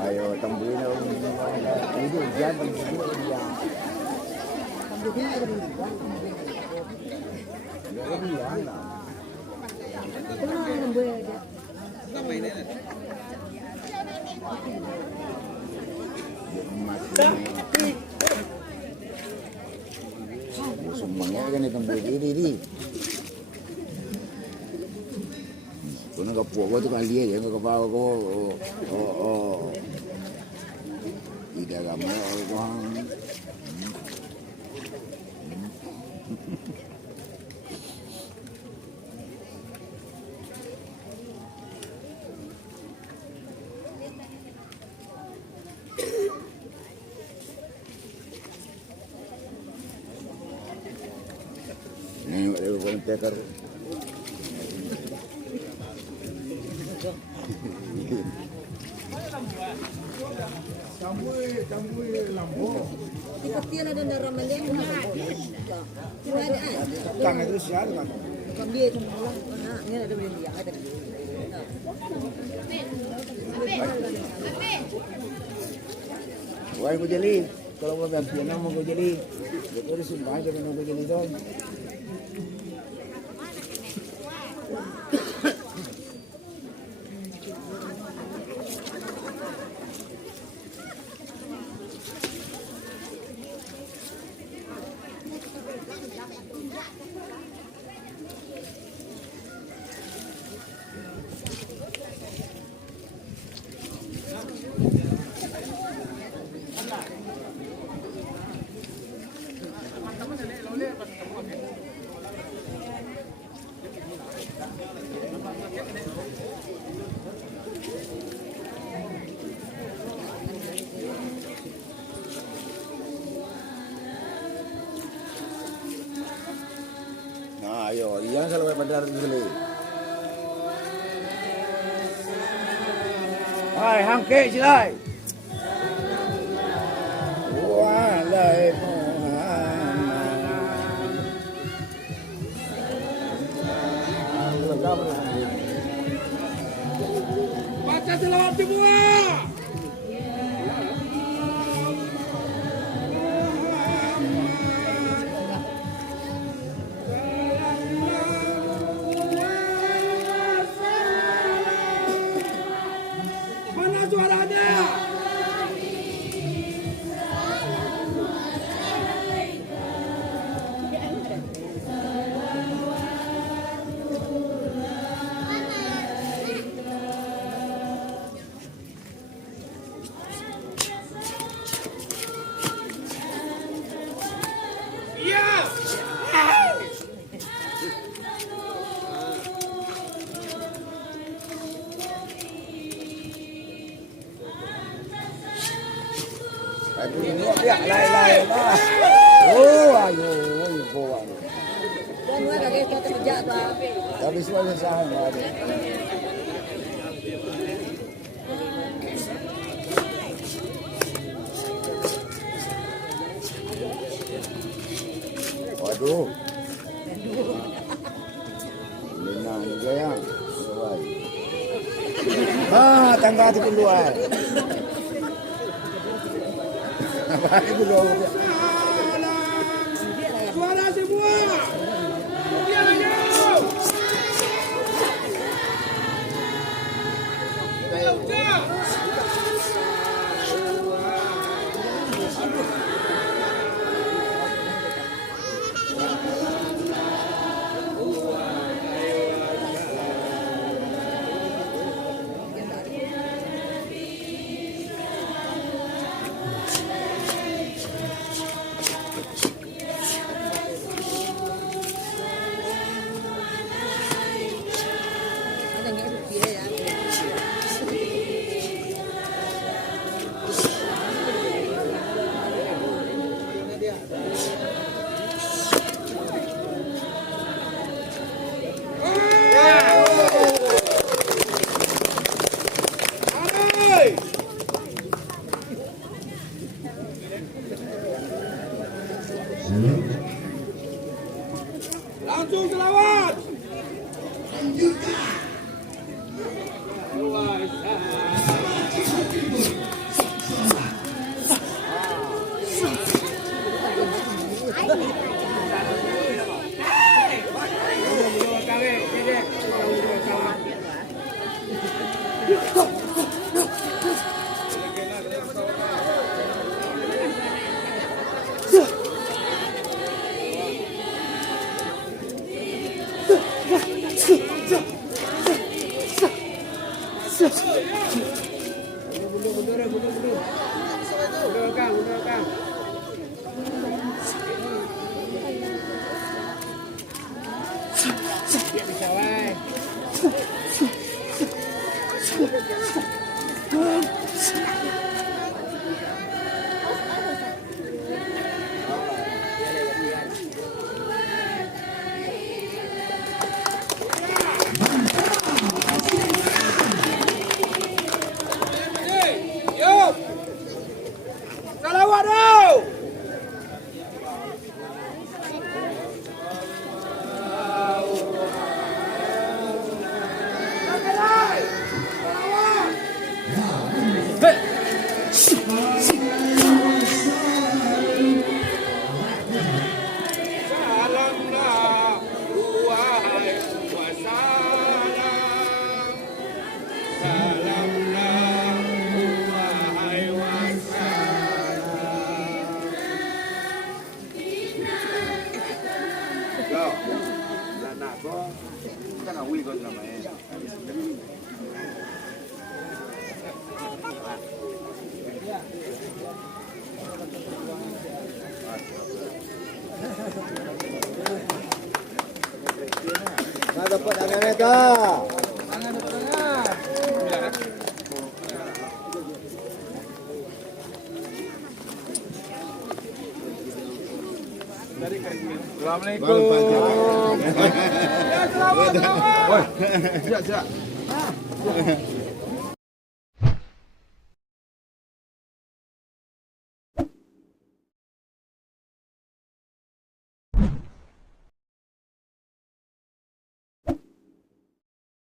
ayo tembus itu hujan semuanya kan ditembus diri. Kena kapur kau tu kali aja, kau kapal kau, tidak ramai orang. Ni ada orang tekar. Campur lampu. Tiada ada darah meleng. Tidak ada. Kang itu siapa kan? Kang dia cuma lah. Ini ada beli dia. Ada. Wah, aku jadi. Kalau mau ganti nama aku jadi. Betul sumpah aja kan aku jadi dong. Nah, ayo, yang kalau bandar dulu. Hai, hangke silai. Walai Muhammad. Baca selawat semua. Mana suaranya? Aduh, ini dia lai. Oh, ayo, bawa. Dan mana kita kerja bah. Tapi semua sama. Waduh. Lina juga ya. Tangga itu keluar. Apa itu dong? Suara semua. dapat anak mereka. Assalamualaikum. Siap.